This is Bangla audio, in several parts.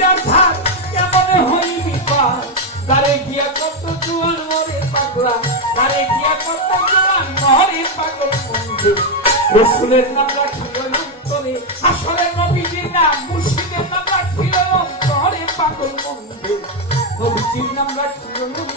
হীরার ধার কেমনে হইবি পার দারে গিয়া কত জোয়ান মরে পাগলা দারে গিয়া কত জোয়ান মরে পাগল বন্ধু রসুলের নাম রাখিল অন্তরে আসলে নবীজির নাম মুর্শিদের নাম রাখিল অন্তরে পাগল বন্ধু নবীজির নাম রাখিল অন্তরে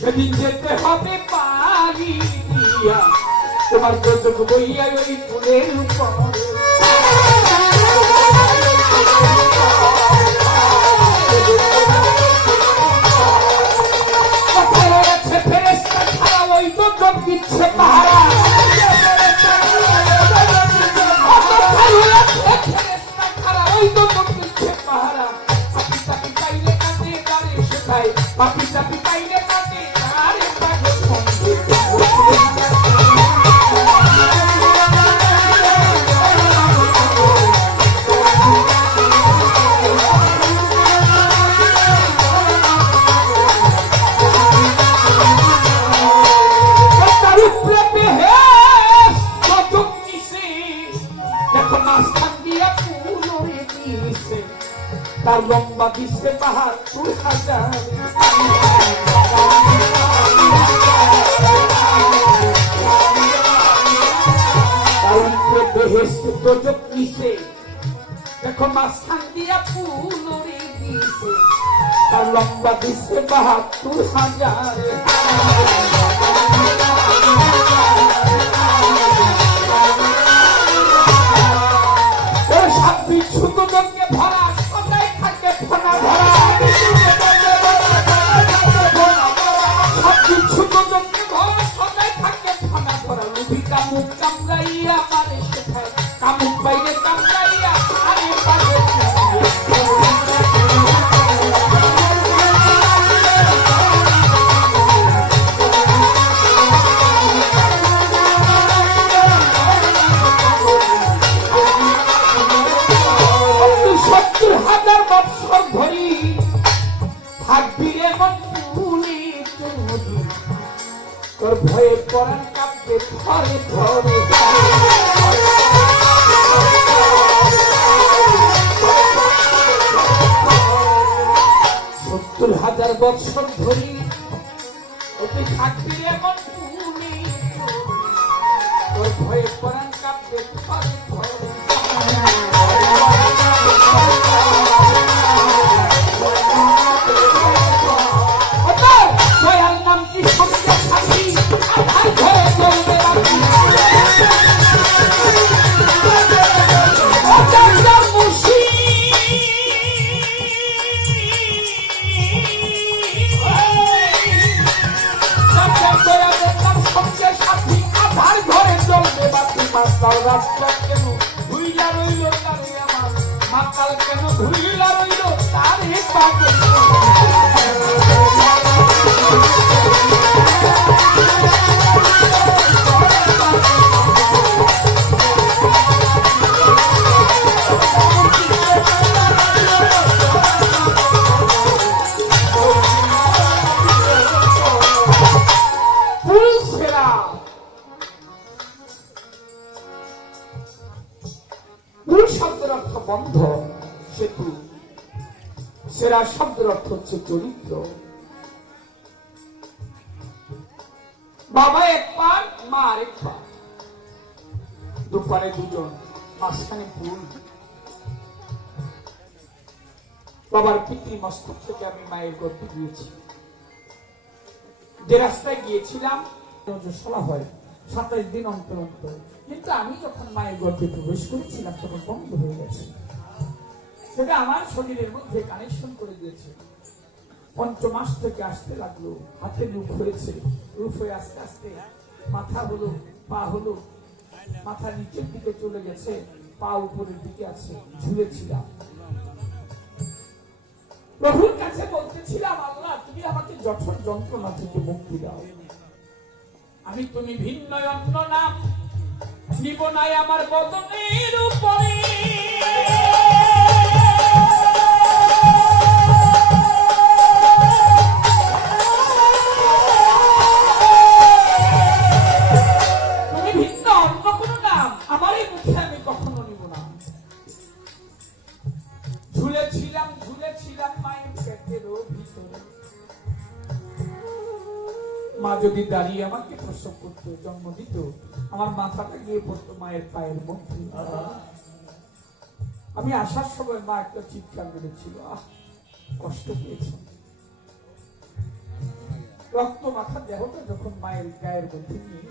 সেদিন যেতে হবে পারি দিয়া তোমার চোখ বইয়া ওই ফুলের উপরে কোথায় রয়েছে ফেরেশতা ছাড়া ওই তো চোখ দিচ্ছে পাহারা কোথায় রয়েছে ফেরেশতা ছাড়া ওই তো চোখ দিচ্ছে পাহারা পাপি তাপি পাইলে কাঁদে গাড়ি শেখায় পাপি তাপি পাইলে কাঁদে তার লম্বা দিচ্ছে ৭২,০০০ দোজক নিছে দেখো মাঝখান দিয়া ফুলরে দিছে তার লম্বা দিচ্ছে ৭২,০০০ ওর সাত বিচ্ছুত জনকে ভরা সদাই থাকে ফোনা ভরা সাত বিচ্ছুত জনকে ভরা সদাই থাকে ফোনা ভরা লুভি কামুক কামড়াইয়া মারে শেখায় কামুক বাইরে কামড়াইয়া আরে পারে তোর ভয়ে পরাণ কাঁপতে ধরে ধরে ৭০,০০০ বছর ধরি ওতে থাকবি এমন তুমি তোর ভয়ে পরাণ কাঁপতে ধরে ধরে দয়াল নাম কি সত্য থাকি আধার ঘরে চলবে রাস্তা কেন ভুইলা রইল তারে আমার মাতাল কেন ভুইলা রইল তারে পাগল শব্দের অর্থ বন্ধ সেতু সেরা শব্দের অর্থ হচ্ছে চরিত্র বাবা এক পার মা আরেক পার দুপারে দুজন মাঝখানে ফুল বাবার পিতৃ মস্তক থেকে আমি মায়ের গর্ভে গিয়েছি যে রাস্তায় গিয়েছিলাম সলা হয় ২৭ দিন অন্তর অন্তর কিন্তু আমি যখন মায়ের গর্ভে প্রবেশ করেছিলাম তখন বন্ধ হয়ে গেছে সেটা আমার শরীরের মধ্যে কানেকশন করে দিয়েছে পঞ্চম মাস থেকে আসতে লাগলো, হাতে রূপ হয়েছে, রূপ হয়ে আস্তে আস্তে মাথা হলো, পা হলো, মাথা নিচের দিকে চলে গেছে, পা উপরের দিকে আছে, ঝুলেছিলাম। প্রভুর কাছে বলতেছিলাম, আল্লাহ তুমি আমাকে জঠর যন্ত্রণা থেকে মুক্তি দাও, আমি তুমি ভিন্ন অন্য নাম নিব নাই আমার বদনের উপরে। তুমি ভিন্ন অন্য কোন নাম আমার এই মুখে আমি কখনো নিব না। ঝুলেছিলাম মায়ের পেটেরও ভিতরে। মা যদি দাঁড়িয়ে আমাকে প্রসব করতো, জন্ম দিত, আমার মাথাটা গিয়ে পড়তো মায়ের পায়ের মধ্যে। আমি আসার সময় মা একটা চিৎকার মেরেছিল, আহ কষ্ট পেয়েছে। রক্ত মাখা দেহটা যখন মায়ের গায়ের মধ্যে নিয়ে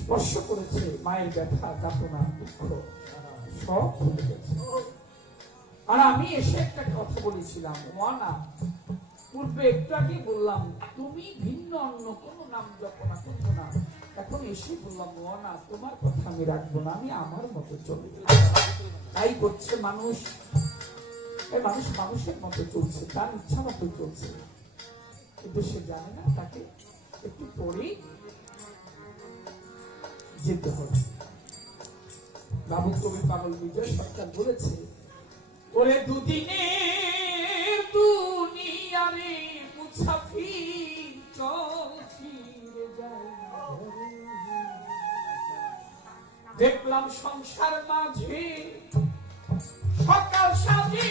স্পর্শ করেছে, মায়ের ব্যথা, যাতনা, দুঃখ সব ভুলে গেছে। আর আমি এসে একটা কথা বলেছিলাম, ওয়ানা পূর্বে একটু আগে বললাম তুমি ভিন্ন অন্য কোন নাম জপনা করবো না, এখন এসে বললাম ওয়ানা তোমার কথা আমি রাখবো না, আমি আমার মতো চলবো। তাই করছে মানুষ, মানুষ মানুষের মতো চলছে, তার ইচ্ছা মতো চলছে, কিন্তু সে জানে না তাকে একটু পরেই যেতে হবে। বাবু কবি পাগল বিজয় সরকার বলেছে, ওরে দুদিনের দুনিয়ারে মুসাফির চল ফিরে যায়, দেখলাম সংসার মাঝে সকাল সাজে।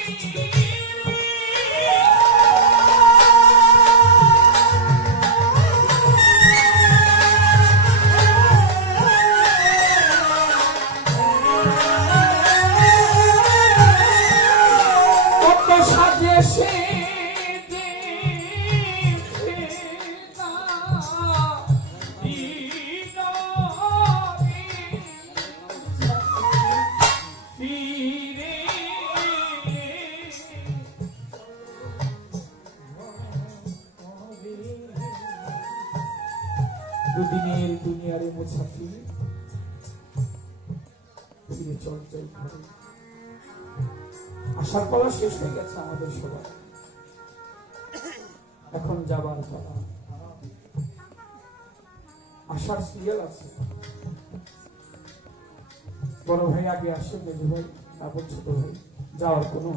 দুদিনের দুনিয়ারে মুসাফির ফিরে চল যাই ঘরে। আসার পালা শেষ হয়ে গেছে আমাদের সবাই, এখন যাবার পালা। আসার সিরিয়াল আছে, বড় ভাই আগে আসে, মেজো ভাই, তারপর ছোট ভাই। যাওয়ার কোনো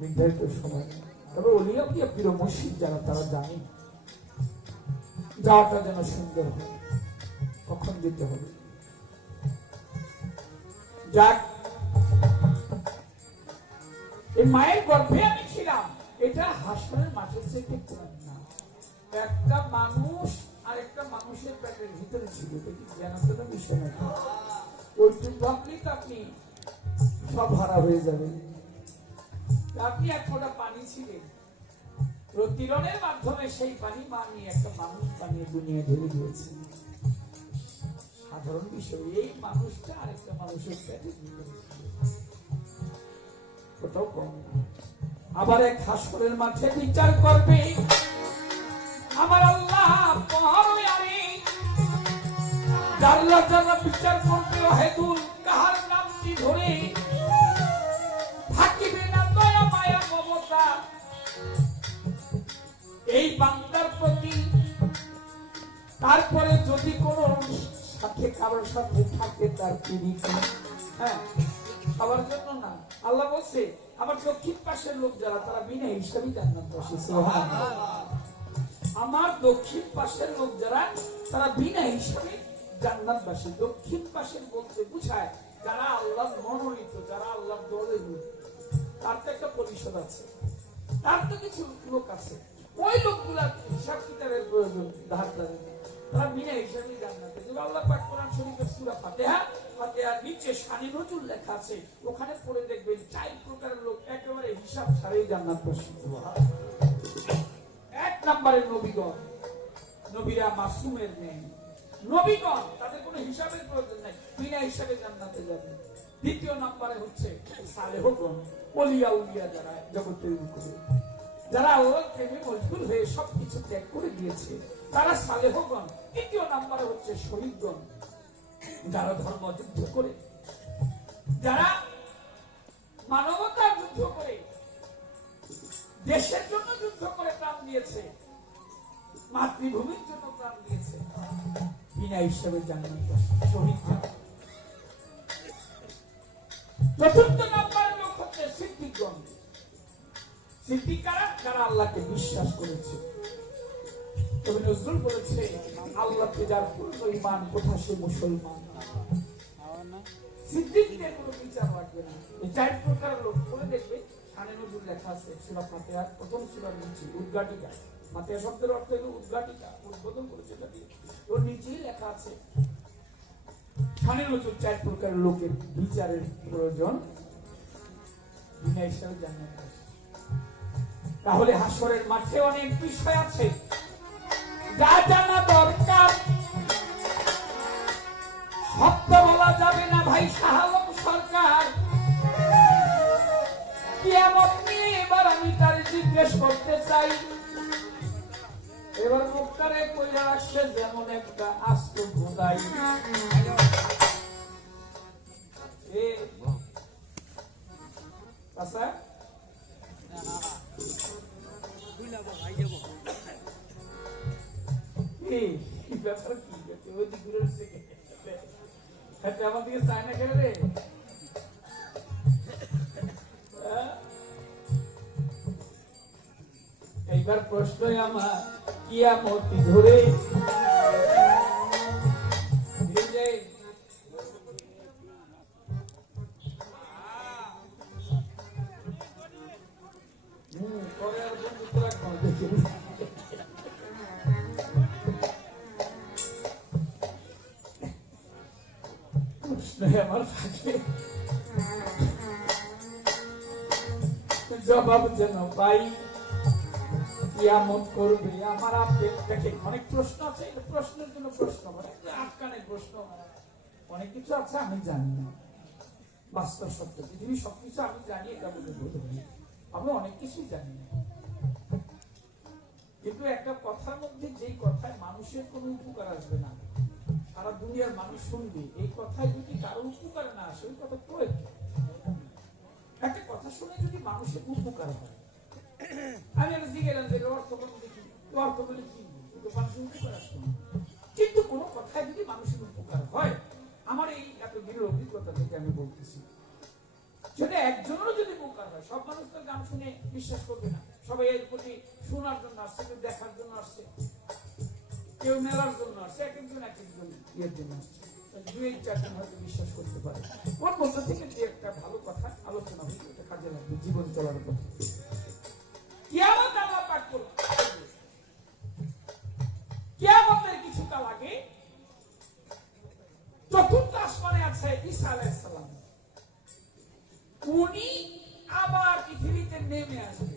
নির্ধারিত সময় নেই, তবে অলিয়া প্রিয় প্রিয় মসজিদ যারা তারা জানে যাওয়াটা যেন সুন্দর হয়, কখন যেতে হবে। যাক, এই মায়ের গর্ভে আমি ছিলাম, এটা হাসপাতালের মাঠের থেকে কম না। একটা মানুষ আর একটা মানুষের পেটের ভিতরে ছিল, জানাতে বিষয় না। ওইটুকু ভাবলেই তো আপনি সব হারা হয়ে যাবেন। আপনি এক ফোঁটা পানি ছিলেন, প্রতিরণের মাধ্যমে সেই পানি মা নিয়ে একটা মানুষ বানিয়ে দুনিয়া ঢেলে দিয়েছে। সাধারণ বিষয়, এই মানুষটা আরেকটা মানুষের পেটে ওটাও কম। আবার এক হাসরের মাঠে বিচার করবে আমার আল্লাহ, জাল্লা জাল্লা বিচার করবে। হেদুল কাহার নামটি ধরে থাকিবে না দয়া মায়া মমতা এই বান্দার প্রতি। তারপরে যদি কোন সাথে কারোর সাথে থাকে তার প্রীতি, হ্যাঁ সবার জন্য না। আল্লাহ বলছে আমার দক্ষিণ পাশের লোক যারা তারা বিনা হিসাবে জান্নাত বসেছে। আমার দক্ষিণ পাশের লোক যারা তারা বিনা হিসাবে জান্নাত বাসী। দক্ষিণ পাশের বলতে বুঝায় যারা আল্লাহ মনোনীত, যারা আল্লাহ দলের লোক, তার তো একটা পরিষদ আছে, তার তো কিছু লোক আছে, ওই লোকগুলার হিসাব কিতাবের প্রয়োজন ধার ধারে, তারা বিনা হিসাবে জান্নাতে। আল্লাহ পাক কোরআন শরীফের সূরা ফাতিহা, ফাতিহার নিচে শানে নজুল লেখা আছে, ওখানে পড়ে দেখবেন 4 প্রকারের লোক একেবারে হিসাব ছাড়াই জান্নাত বসে। এক নম্বরে নবীগণ, নবীরা মাসুমের নেই, নবীগণ তাদের কোনো হিসাবের প্রয়োজন নাই, বিনা হিসাবে জান্নাতে যাবে। দ্বিতীয় নম্বরে হচ্ছে সালেহগণ, ওলিয়া উলিয়া যারা জগতের উপরে, যারা ওর প্রেমে মজবুর হয়ে সবকিছু ত্যাগ করে দিয়েছে, তারা সালেহগণ। তৃতীয় নম্বরে হচ্ছে শহীদগণ, যারা ধর্ম যুদ্ধ করে, যারা মানবতার যুদ্ধ করে, দেশের জন্য যুদ্ধ করে প্রাণ দিয়েছে, মাতৃভূমির জন্য প্রাণ দিয়েছে, বিনা হিসাবে জান্নাত শহীদ। চতুর্থ নম্বর লোক হচ্ছে সিদ্দিকগণ। সিদ্দিকারা যারা আল্লাহকে বিশ্বাস করেছে। তবে নজরুল বলেছে, আল্লাহকে যার পূর্ণ ঈমান কোথা সে মুসলমান। সিদ্দিকদের কোনো বিচার লাগবে না। এই 4 প্রকার লোক পড়ে দেখবে, শানে নজরুল লেখা আছে সূরা ফাতিহার প্রথম সূরার নিচে উদ্ঘাটিকা। ফাতিহা শব্দের অর্থ হলো উদ্ঘাটিকা, উদ্বোধন করেছে এটা দিয়ে। ওর নিচেই লেখা আছে শানে নজরুল 4 প্রকার লোকের বিচারের প্রয়োজন, বিনা হিসাবে জান্নাত। তাহলে হাসরের মাঠে অনেক বিষয় আছে যা জানা দরকার। সত্য বলা যাবে না ভাই শাহ আলম সরকার। কিয়ামত নিয়ে এবার আমি তার জিজ্ঞেস করতে চাই। এবার মুখটারে কইরা রাখছে যেমন একটা আস্ত খোদাই। আচ্ছা আমাদেরকে চায় না কেন রে? এইবার প্রশ্ন আমার, কিয়ামত ধরে আমার জবাব যেন পাই। কিয়ামত করবে আমার আপনি দেখেন, অনেক প্রশ্ন আছে। প্রশ্নের জন্য প্রশ্ন, আটকানের প্রশ্ন, অনেক কিছু আছে আমি জানি না। বাস্তব সত্য পৃথিবীর সবকিছু আমি জানি, এটা বলে বলতে পারি আমি অনেক কিছুই জানি না। কিন্তু একটা কথার মধ্যে যেই কথায় মানুষের কোনো উপকার আসবে না, সারা দুনিয়ার মানুষ শুনবে, এই কথায় যদি কারো উপকার না আসে ওই কথা প্রয়োগ। একটা কথা শুনে যদি মানুষের উপকার হয়, আমি একটা জিজ্ঞেলাম যে অর্থ বলে দেখি, অর্থ বলে কি মানুষের উপকার আসবে না। কিন্তু কোনো কথায় যদি মানুষের উপকার হয়, আমার এই এত দৃঢ় অভিজ্ঞতা থেকে আমি বলতেছি, সেটা একজনেরও যদি উপকার হয়, সব মানুষ তো গান শুনে বিশ্বাস করবে না। সবাই এর প্রতি শোনার জন্য আসছে, কেউ দেখার জন্য আসছে, কেউ মেলার জন্য আসছে, এক একজন এক একজন ইয়ের জন্য আসছে। 2-4 জন হয়তো বিশ্বাস করতে পারে। ওর মধ্য থেকে যে একটা ভালো কথা আলোচনা হয়েছে, এটা কাজে লাগবে জীবন চলার কথা। কিয়ামত আল্লাহ পাক করবে। কিয়ামতের কিছুকাল আগে চতুর্থ আসমানে আছে ঈসা আলাইহিস সালাম। উনি আবার পৃথিবীতে নেমে আসবে।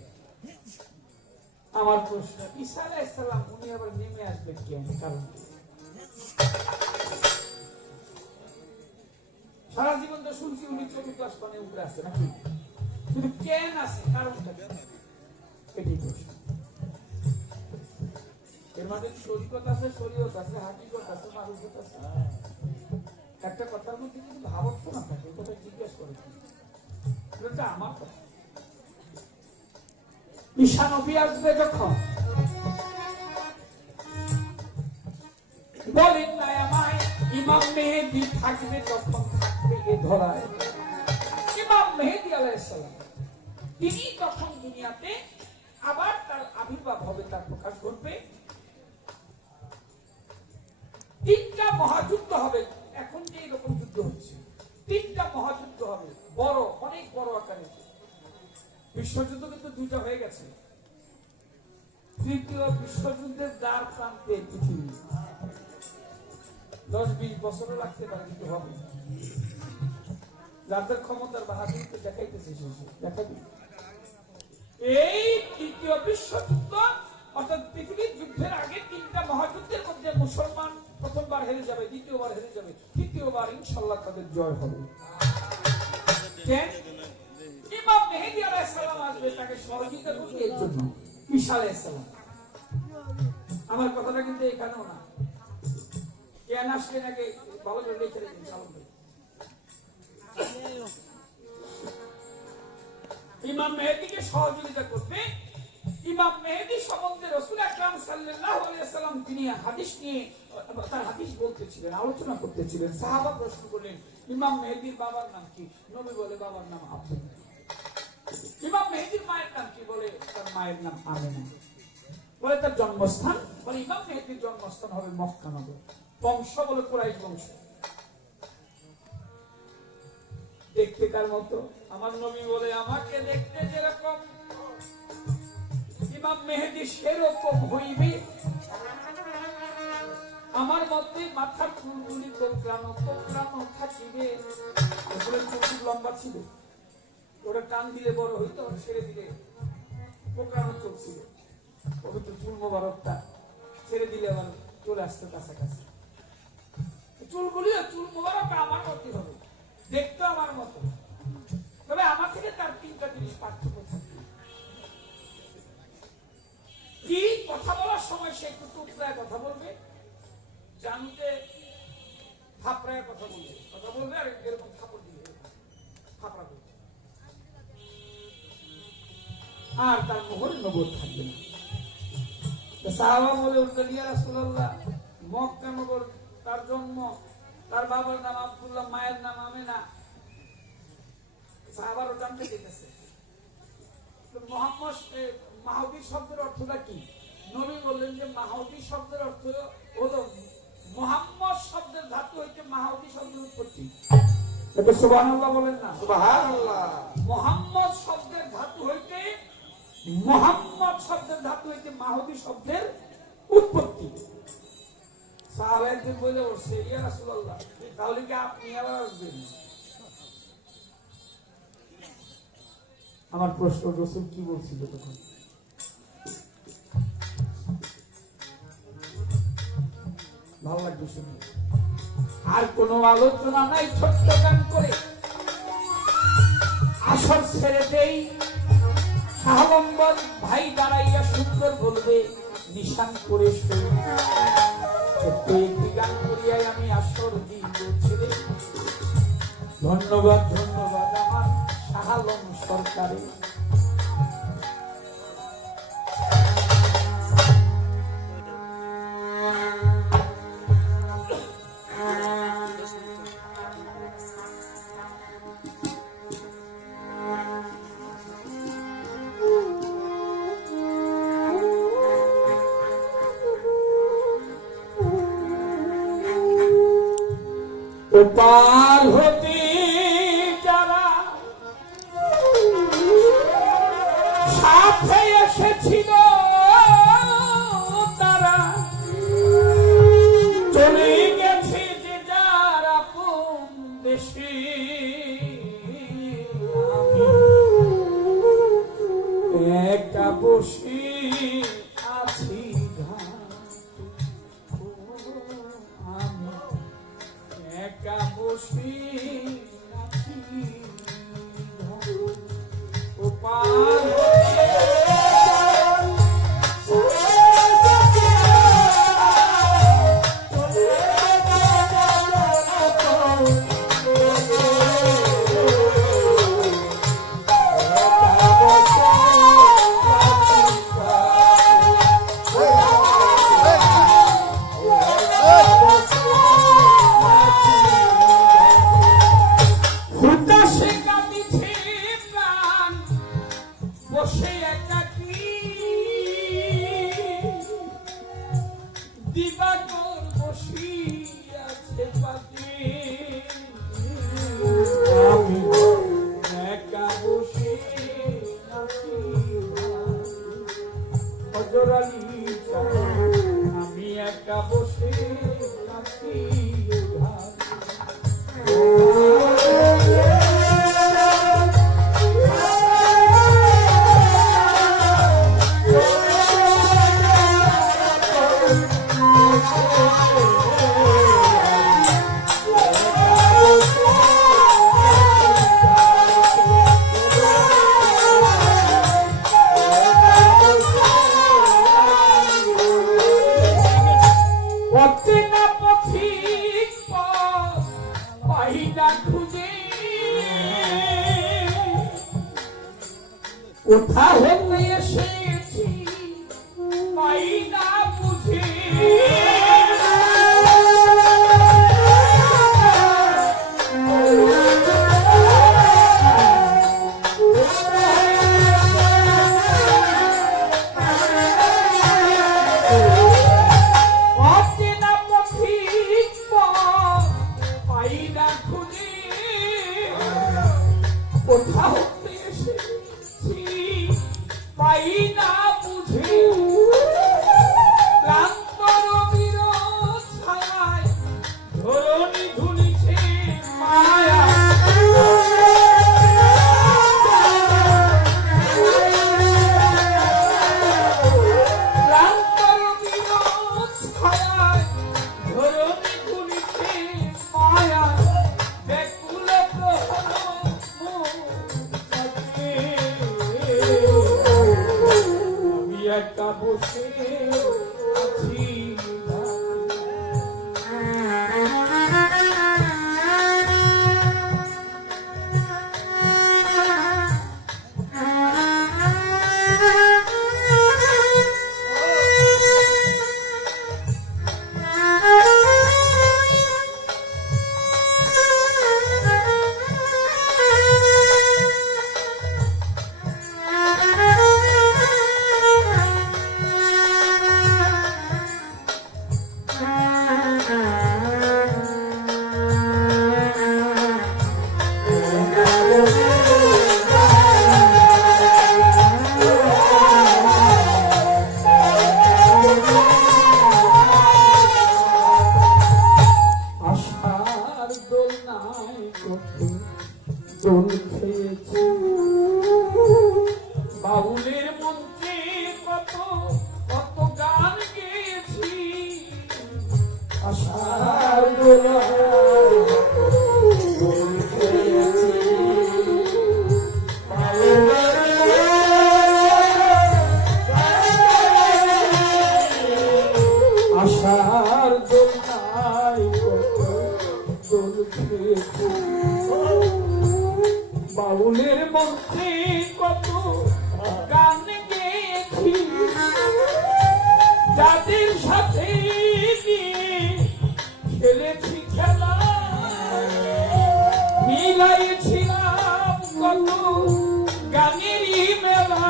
আমার প্রশ্ন, ঈসা আলাইহিস সালাম উনি আবার নেমে আসবে কেন? কারণ সারা জীবন তো শুনছি উনি চতুর্থ আসমানে উপরে আছে নাকি, কিন্তু কেন আছে, কারণটা এটাই প্রশ্ন। এর মাঝে শরীয়ত আছে, শরীয়ত আছে, হাকিকত আছে, মারুফত আছে। একটা কথার মধ্যে যদি ভাবত্ব না থাকে, কথা জিজ্ঞেস করে এটা আমার কথা। ঈসা নবী আসবে যখন, বলেন না আমায় ইমাম মেহেদী থাকবে তখন, থাকবে এ ধরায়। ইমাম মেহেদী আলাইহিস সালাম তিনি তখন দুনিয়াতে আবার তার আবির্ভাব হবে, তার প্রকাশ ঘটবে। 3টা মহাযুদ্ধ হবে। এখন যে এরকম যুদ্ধ হচ্ছে, 3টা মহাযুদ্ধ হবে, বড়, অনেক বড় আকারে। বিশ্বযুদ্ধ কিন্তু 2টা হয়ে গেছে। 3য় বিশ্বযুদ্ধের দ্বার প্রান্তে পৃথিবী। 10-20 বছরও লাগতে পারে, কিন্তু হবে। যাদের ক্ষমতার বাহাদুরিতে দেখাইতেছে দেখাবি। এই 3য় বিশ্বযুদ্ধ অর্থাৎ পৃথিবীর যুদ্ধের আগে 3টা মহাযুদ্ধের মধ্যে মুসলমান প্রথমবার হেরে যাবে, দ্বিতীয়বার হেরে যাবে, তৃতীয়বার ইনশাআল্লাহ তাদের জয় হবে। ঈসা আলাইহিস সালাম। আমার কথাটা কিন্তু এখানেও না, কেন আসলে নাকি ভালো করে লিখে রেখেছেন চালন ভাই। ইমাম মেহেদীকে সহযোগিতা করবে। ইমাম মেহেদী সম্বন্ধে রাসূল আকরাম সাল্লাল্লাহু আলাইহি ওয়াসাল্লাম তিনি হাদিস নিয়ে তার হাদিস বলতেছিলেন, আলোচনা করতেছিলেন। সাহাবা প্রশ্ন করলেন, ইমাম মেহেদীর বাবার নাম কি? নবী বলে, বাবার নাম আব্দুল্লাহ। ইমাম মেহেদীর মায়ের নাম কি? বলে, তার মায়ের নাম আমেনা। বলে, তার জন্মস্থান? বলে, ইমাম মেহেদীর জন্মস্থান হবে মক্কা নগর। বংশ? বলে, কুরাইশ বংশ। দেখতে কার মতো? আমার নবী বলে, আমাকে দেখতে যেরকম ইমাম মেহেদী সেরকম হইবে। আমার মধ্যে মাথার চুলগুলি কোঁকড়ানো কোঁকড়ানো থাকিবে। চুল লম্বা ছিল, ওটা টান দিলে বড় হইতো, ছেড়ে দিলে কোঁকড়ানো চোখ ছিল। পবিত্র চুল মোবারকটা ছেড়ে দিলে আবার চলে আসতো কাছাকাছি। চুলগুলিও চুল মোবারকটা আমার মধ্যে হবে, দেখতো আমার মতো। তবে আমার থেকে তার তিনটা জিনিস পার্থক্য থাকে। কি? কথা বলার সময় সে একটু টুকরায় কথা বলবে, জানতে থাপড়ায় কথা বলবে আর এরকম থাপড় দিবে, থাপড়া করবে। আর তার মোহর নবর থাকবে না। সাহাবা বলে উঠলেন, ইয়া রাসূলুল্লাহ, মক্কা নগর তার জন্ম, তার বাবার নাম আব্দুল্লাহ, মায়ের নাম আমেনা। সাহাবারও জানতে চেয়েছে মুহাম্মদ মাহদী শব্দের অর্থটা কি? নবী বললেন যে মাহদী শব্দের অর্থ হলো মুহাম্মদ শব্দের ধাতু হইতে মাহদী শব্দের উৎপত্তি। এটা সুবহানাল্লাহ বলেন না? সুবহানাল্লাহ। মুহাম্মদ শব্দের ধাতু হইতে মাহদী শব্দের উৎপত্তি। সাহাবা একদিন বলে উঠছে, ইয়া রাসূলুল্লাহ, তাহলে কি আপনি আবার আসবেন? আমার প্রশ্ন, রাসূল কি বলছিল তখন? ভালো লাগবে শুনে। আর কোনো আলোচনা নাই, ছোট্ট গান করে আসর ছেড়ে দেই। শাহলম্বর ভাই দাঁড়াইয়া সুন্দর বলবে, নিশান করে শুই। ছোট্ট একটি গান করিয়াই আমি আসর দিব ছেড়ে। ধন্যবাদ ধন্যবাদ আমার শাহালম সরকারে। পার হতে যারা সাথে এসেছিল তারা চলে গেছে যে যার আপন দেশে। একা বসে আছি একা বসে আছি ও পার আমি একা বসে আছি। অচেনা পথিক পাই না খুঁজে কোথা হতে এসেছি পাই না বুঝে বাউলের মঞ্চে কত কত গান গেয়েছি আশার আশার দোলনায় কত দোল খেয়েছি বাউলের মঞ্চে কত গান গেয়েছি যাদের সাথে খেলেছি খেলা মিলাইছিলাম কত গানেরই মেলা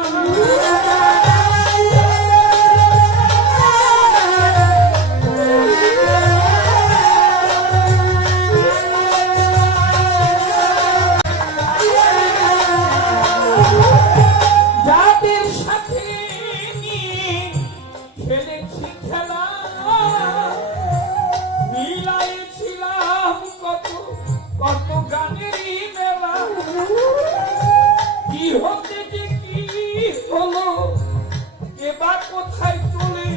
কোথায় চলে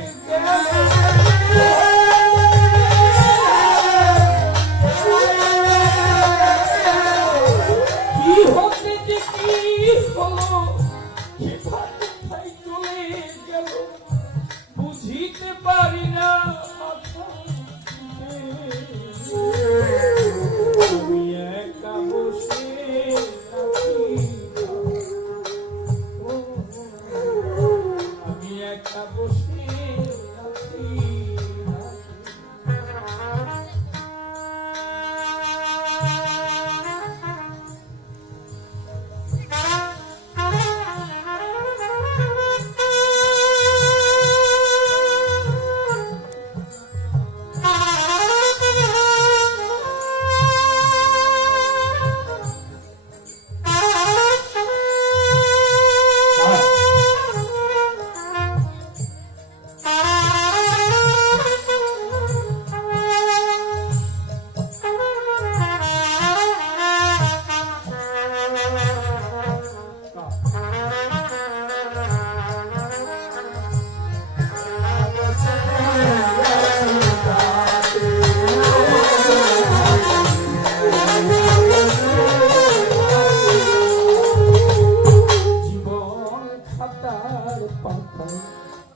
কি হতে যে কি হলো কোথায় চলে গেল বুঝিতে পারি না আমি একা বসে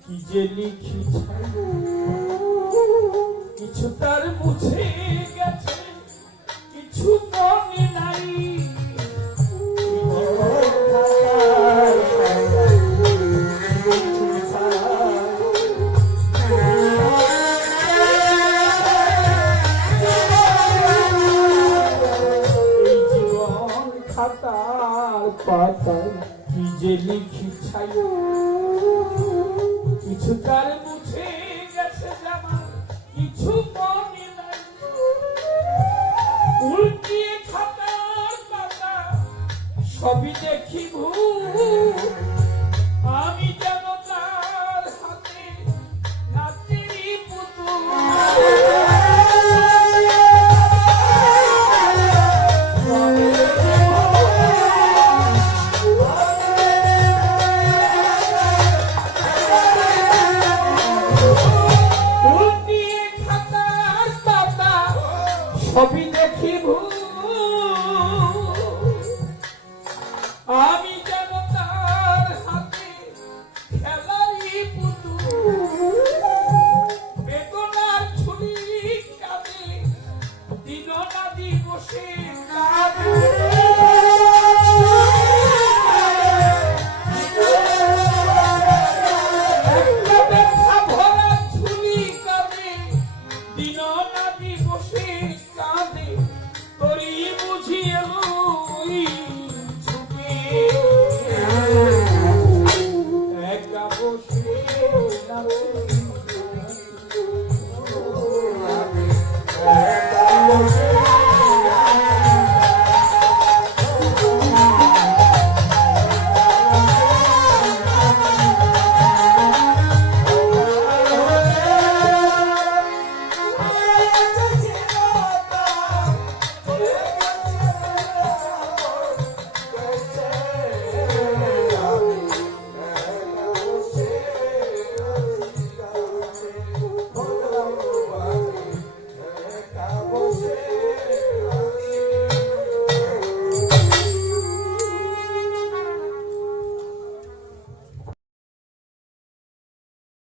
কি যে লিখি কিছু তার মুছে গেছে, কিছু মনে নাই। এই জীবন খাতার পাতায় কি যে লিখি ছাই, কিছু তার মুছে গেছে জামা, কিছু মনে নাই। উল্টিয়ে খাতার পাতা সবই দেখি ভূত, আমি যেন তার হাতে নাচেরই পুতুল। সবই